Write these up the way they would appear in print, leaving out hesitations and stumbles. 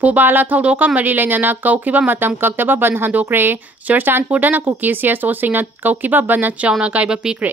Pubala thawdoka mari lainana kaukiba matam kaktaba ban handokre Churchanpurdana Kuki Soo singna kaukiba ban na chauna kaiba pikre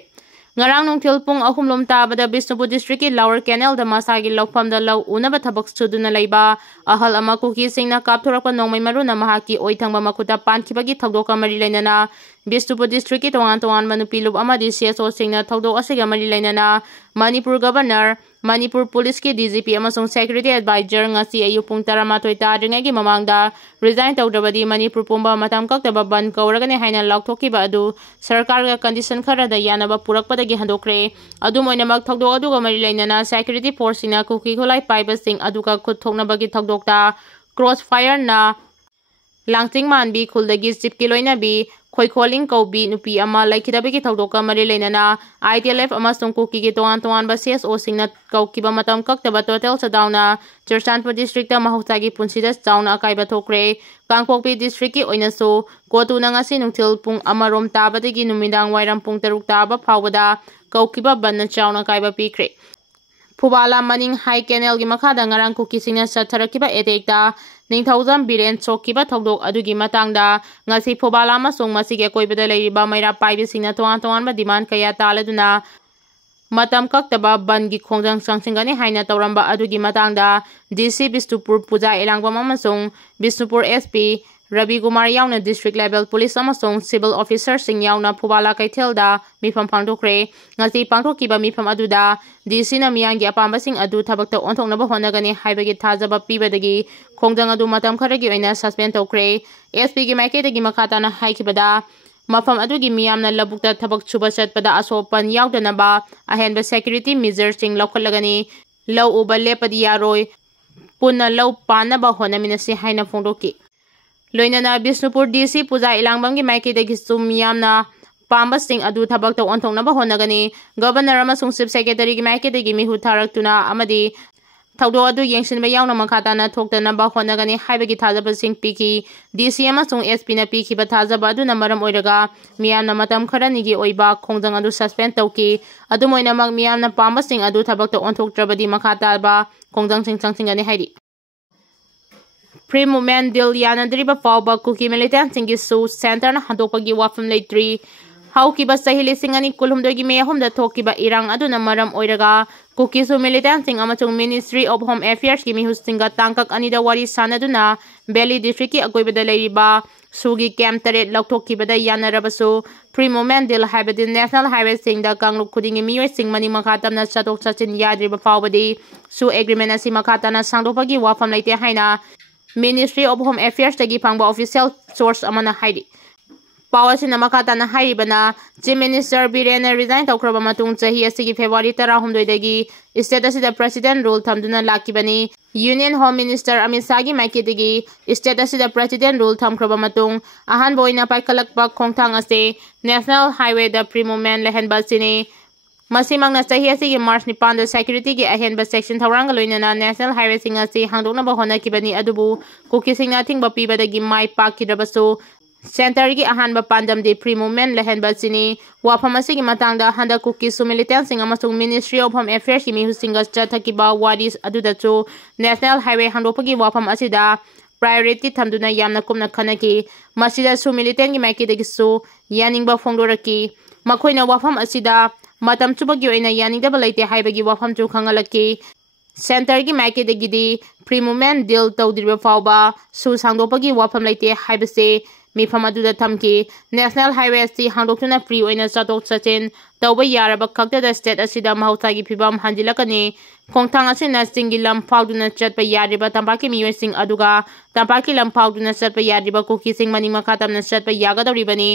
ngarang nungthil pung 3 lom tabada Bishnupur district ki Lower Canal da masagi lawfam da law unaba thabak studuna leiba ahal ama Kuki singna kapthorakpa nongmei maruna mahaki oithangba makuta pankibagi thawdoka mari lainana Bishnupur district ki tongan manupi lub amadi CSO singna thawdok asiga mari lainana Manipur Governor Manipur Police ki DGP amasung Security Advisor ngasi ayu pung 12 tadringai gi mamangda resign tawdrabadi Manipur pumba matam kaktaba ban kauragane haina lakthokiba adu sarkar ga condition khara da yanaba purakpada gi handokre adu moinamak thawdok adu ga mari lainana security force ina Kuki khulai paiba sing adu ka khut thokna bagi thawdokta crossfire na langting manbi khuldagi chipki loina bi khoikholing kaubi nupi ama laikhidabagi thawdoka mari lainana ITLF amasung Kuki gi tongan ba CSO singna kaukiba matam kaktaba total shutdowna Churchanpur district ta mahusagi punsida chauna akaiba thokre Kangpokpi district ki oinasu kotuna ngasi nungthil pung amarom tabadagi numidang wairam pung 6 taba phawada kaukiba banna chauna kaiba pikre Pubala maning high canal gi makhada ngarang Kuki singna satharakiba etekta Ningthawjam Biren Chokkiba thawdok adugi matangda ngasi Pubala amasung masigi akoibada leiriba maira paibisingna tongan ba demand kaya taladuna matam kaktaba bangi khongjang sangsingani haina tawramba adugi matangda DC Bishnupur Puja Elangwam amasung Bishnupur SP Ravi Kumar yauna district level police amasung civil officer sing yauna Pubala kaithelda mifam pangdokre ngasi pangthokiba mifam aduda DC na miyangi apamba sing adu thabakta onthoknaba honagani haibagi thajaba pibadagi khongjang adu matam kharagi oina suspend tokre SP gi maiketagi makhatana haikibada mafam adugi miyamna labukta thabak chuba chatpada asopan yaudana ahenba security measures sing lokhalagani law uba lepadi yaroi punna law panaba honaminasi haina phongdoki loinana Bishnupur DC Puja Ilangbam gi maiketagi sumiyamna pamba sing adu thabak ta onthoknaba honagani governor amasung chief secretary gi maiketagi mihu tharaktuna amadi thawdo adu yengsinba yauna makhatana thoktanaba honagani haibagi thajaba sing piki DC amasung SP na pikiba thajaba adu namaram oiraga miyamna matam kharani gi oiba khongjang adu suspend tawki adu moinamak miyamna pamba sing adu thabak ta onthoktrabadi makhataba khongjang sing changsingani hairi Free movement deal yanadriba fawba Kuki militant singi Soo center na handokpagi wafam leitri haukiba sahili singani kulhumdogi meyahumda thokiba irang aduna maram oiraga Kuki Soo militant sing amachung Ministry of Home Affairs ki mihustinga tangkak anida wari sanaduna Valley district ki akoibada leiriba Sugi camp taret lauthokibada yanarabasu free movement deal haibadi national highway singda kangluk khudingi miyoi sing mani makhatamna chatok chachin yadriba fawbadi Soo agreement asi makhatana sangdokpagi wafam leite haina Ministry of Home Affairs tagi pangba official source amana hairi Pawasi na makatana hairibana Chief Minister Biren resign tawkraba matung chahi asigi February 12 dagi state asida president rule thamduna lakibani Union Home Minister Amit Shah gi maiketagi state asida president rule thamkraba matung ahan boina paikalakpa khongthang ase national highway da free movement lehenba sini Masimangna chahi asigi March 9 da security gi ahenba section thawranga loinana national highway singa si hangdoknaba honakibani adubu Kuki singna thingba pibadagi mai pakidrabasu center gi ahanba pandam de free movement lehenba sini wafam asigi matangda handa Kuki Soo militant singa amasung Ministry of Home Affairs ki mihusinga chathakiba wadis adudachu national highway handokpagi wafam asida priority thamduna yamna kumna khanaki masida Soo militant gi maikidagi Soo yaningba phongdoraki makoina wafam asida matam chubagi oina yaningdaba leite haibagi wafam chu khangalaki center gi maiketagi di free movement deal tawdriba fawba Soo sangdokpagi wafam leite haibase mifam aduda thamki national highway si handokhtuna free oina chatok chachin tawba yaraba khakta state asida mahausagi phibam handilakani khongthang asina singilam phawduna chatpa yariba tampaki miyoi sing aduga tampaki lam phawduna chatpa yariba Kuki sing mani makhatamna chatpa yagadoribani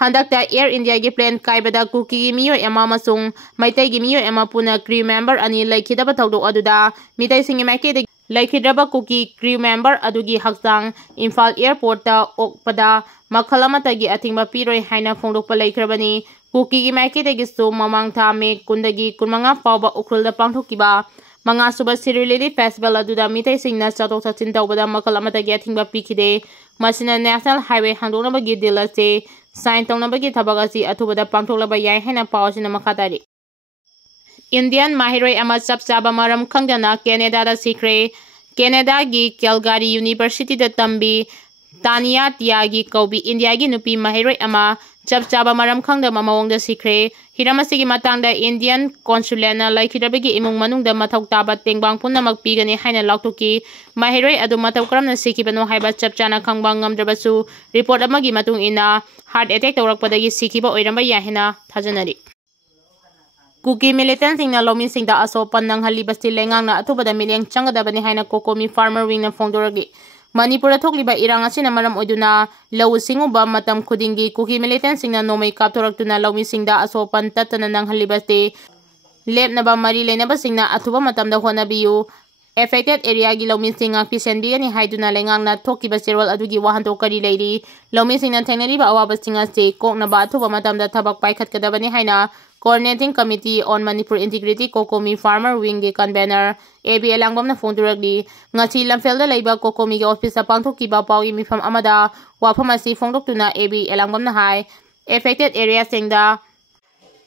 handakta Air India gi plane kaibada Kuki gi miyoi ama masung Meiteida gi miyoi ama puna crew member ani laikhidaba thawdok aduda mitai singi maiketagi laikhidraba Kuki crew member adugi hakchang Imphal airport ta okpada makhalamata gi athingba piroi haina phongdokpa laikhrabani Kuki gi maiketagi Soo mamang tha me kundagi kunmanga fawba ukrulda pangthokiba manga suba Sirulili festival aduda mitai singna chatok chachin tawbada makhalamata gi athingba pikhide masina national highway handoknaba gi deal ase sign tawnabagi thabak asi athubada pangthoklaba yai haina pawsina makhatari Indian mahiroi ama chapchaba maram khangdana Canada da sikre Canada-gi Calgary University-da tambi Tania Tiagi Kaubi India-gi nupi mahiroi ama chap chaba maram khangdama mawongda sikre hiram asigi matangda Indian consulate-na laikhidabagi imung manungda mathau taba tengbang punamak pigani haina laktuki mahiroi adu mathau karamna sikibano haiba chap chana khangba ngamdrabasu report amagi matung ina heart attack tawrakpadagi sikiba oiramba yahina thajanari Kuki militant singna lomi singda asopan nang halibasti lengangna athubada mileng changadabani haina kokomi farmer wing na fongdoragi Manipura thokliba irang asina maram oiduna law singuba matam khudingi Kuki militant singna nongmei kaptoraktuna lomi singda asopan tatana nang halibasti lepnaba mari lenaba singna athuba matamda honabiyu affected area gi lomi singa pisendi ani haiduna lengangna thokiba serwal adugi wahanto kari leiri lomi singna thainari ba awaba singa se koknaba athuba matamda thabak paikhat kadabani haina Coordinating Committee on Manipur Integrity Kokomi Farmer Wing ge convener AB Elangbam na phongduragli ngasi lamfelda leiba Kokomi ge office pangthokiba pawi mifam amada wafam asi phongdoktuna AB Elangbam na hai affected area singda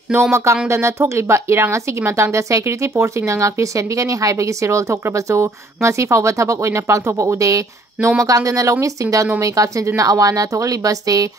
nongmakangdana thokliba irang asigi matangda security force singna ngakpi senbigani haibagi sirol thokrabasu ngasi fawba thabak oina pangthokpa ude nongmakangdana lomi singda nongmei kapsinduna awana thokliba ste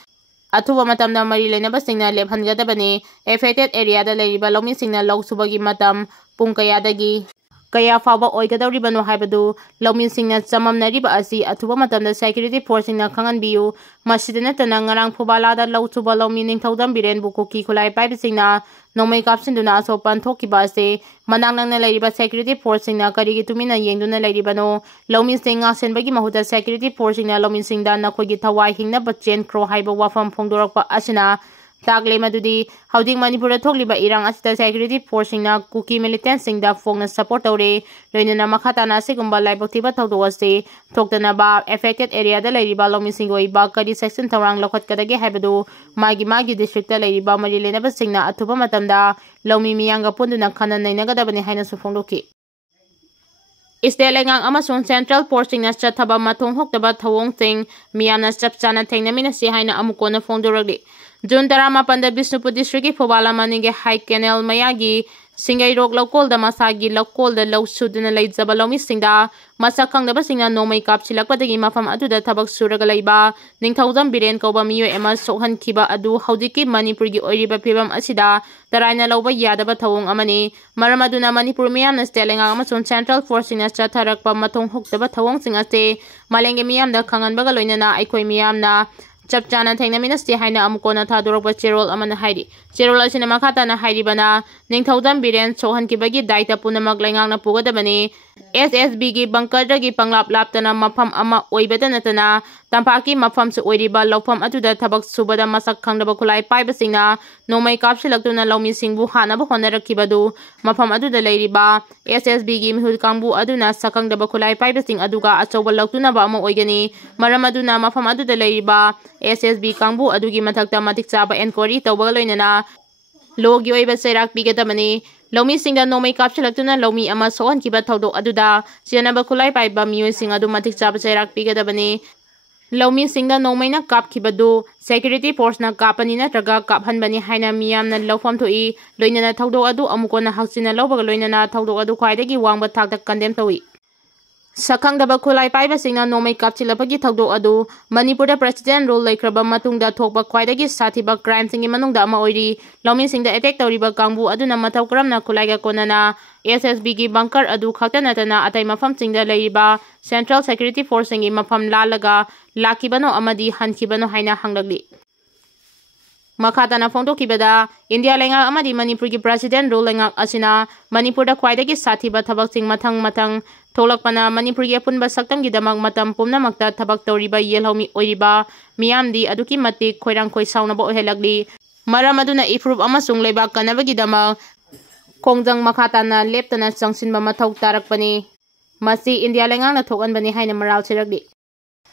Athuba matamda mari lenaba singna lephangadabani affected area da leiriba lomi singna law subagi matam pung kayadagi kaya fawba oigadawribano haibadu lomi singna chamamnariba asi athuba matamda security force singna khanganbiyu masidana tana ngarang phubalada law suba lomi ningthaudam biren bukuki khulai paiba singna nongmei kapsinduna asopan thokiba ase manangnangna leiriba security force singna karigi tumina yengduna leiribano lomi singa senbagi mahuta security force singna lomi singda nakhogi thawai hingna bachen kro haiba wafam phongdorakpa asina tagle madudi hauding manipura thokliba irang asita security force singna Kuki militant singda phongna support tawre loinana makhatana sigumba laiboktiba thawdo ase thoktana ba affected area da leiriba lomi singoi ba kari section thawrang lokhat kadage haibadu magi district da leiriba mari lenaba singna athuba matamda lomi miyanga punduna khana nainagadabani haina su phongdoki State lengang amasung central forcing na chathaba mathong hoktaba thawong sing miyamna chapchana thengnamina si haina amukona phongdoragli June 18 Bishnupur district ki Phobala maninge high canal mayagi singai rok lokol da masagi lokol da law suduna leijaba lomi singda masakhangdaba singna nongmei kapchilakpadagi mafam aduda thabak suraga leiba ningthaudam biren koba miyo ema sokhan khiba adu haudiki Manipur gi oiriba phibam asida taraina loba yadaba thawong amani maram aduna Manipur miyamna stelenga amasung central force na chatharakpa mathong hoktaba thawong singase malenge miyamda khanganbaga loinana aikoi miyamna Chapchana thengnamina sti haina amukona thadorokba cherol amana hairi cherol asina makhatana hairibana ningthaudam biren sohan kibagi daita punamak laingangna pugadabani SSB gi bunker-dagi panglap laptana mafam ama oibada natana tampaki mafam su oiriba lawfam atuda thabak subada masak khangdaba khulai paiba singna nongmei kapsilaktuna lomi singbu hanaba honarakibadu mafam atuda leiriba SSB gi mihul kangbu aduna sakangdaba khulai paiba sing aduga achauba laktuna ba ama oigani maram aduna mafam atuda leiriba SSB kangbu adugi mathakta matik chaba enquiry tawbaga loinana logi oiba sairak pigadabani lomi singda nongmei kapsilaktuna lomi ama sohan kiba thawdok aduda sianaba khulai paiba miyoi sing adu matik chaba sairak pigadabani lomi singda nongmeina kapkhibadu security force na kapani natraga kaphanbani haina miyamna lawfam thoi loinana thawdok adu amukona haksina lawbaga loinana thawdok adu khwaidagi wangba thakta condemn tawi Sakhangdaba khulai paiba singna nongmei kapchilapagi thawdok adu Manipurda president rule laikraba matungda thokba khwaidagi sathiba crime singi manungda ama oiri lomi singda attack tawriba kangbu aduna mathaw karamna khulaiga konana SSB gi bunker adu khaktanatana atai mafam singda leiriba central security force singi mafam lalaga lakibano amadi hankhibano haina hanglagli Makhatana phongdokibada India lenga amadi Manipur gi president rule lenga asina Manipurda khwaidagi sathiba thabak sing mathang tholakpana Manipur gi apunba saktam gi damak matam pumnamakta thabak tawriba yelhomi oiriba miyamdi aduki matik khoirang khoi saunaba ohelagli maram aduna ifrup amasung leibak kanabagi damak kongjang makhatana leptana changsinba mathau tarakpani masi India lenga na thokanbani haina maral chiragli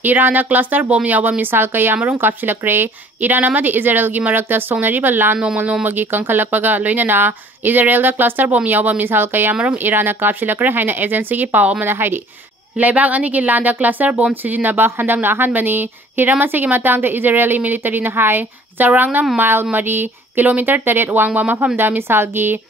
Iran cluster bomb yawa misal kaya marum kapsilakkhre Iran amadi Israel gi marakta songnariba lan nomagi kangkhalakpaga loinana Israel da cluster bomb yawa misal kaya marum Iran kapsilakkhre haina agency gi paw amana hairi Laibak ani gi landa cluster bomb sijinaba handangna ahanbani hiramasi gi matangda Israeli military na hai charangna mile mari kilometer 8 wangba mafamda misal gi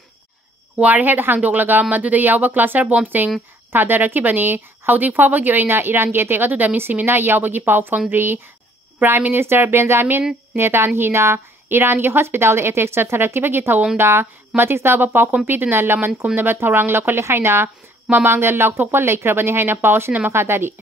warhead hangdoklaga maduda yawa cluster bomb sing थादरखिबनी हौदिक फावगी ओइना Iran गे attack अदुदा मिसिमिना यावबगी पाव फंगद्री प्राइम मिनिस्टर बेंजामिन नेतान्याहुना इरान के हॉस्पिटल अटैक चथरखिबगी थवोंगदा मतिक चाबा पावखुम पिदुना लमन खुमनबा थौरांग लखले हाइना ममांगदा लाउथोकपा लेख्रबनी हाइना पावसिना मखातारी।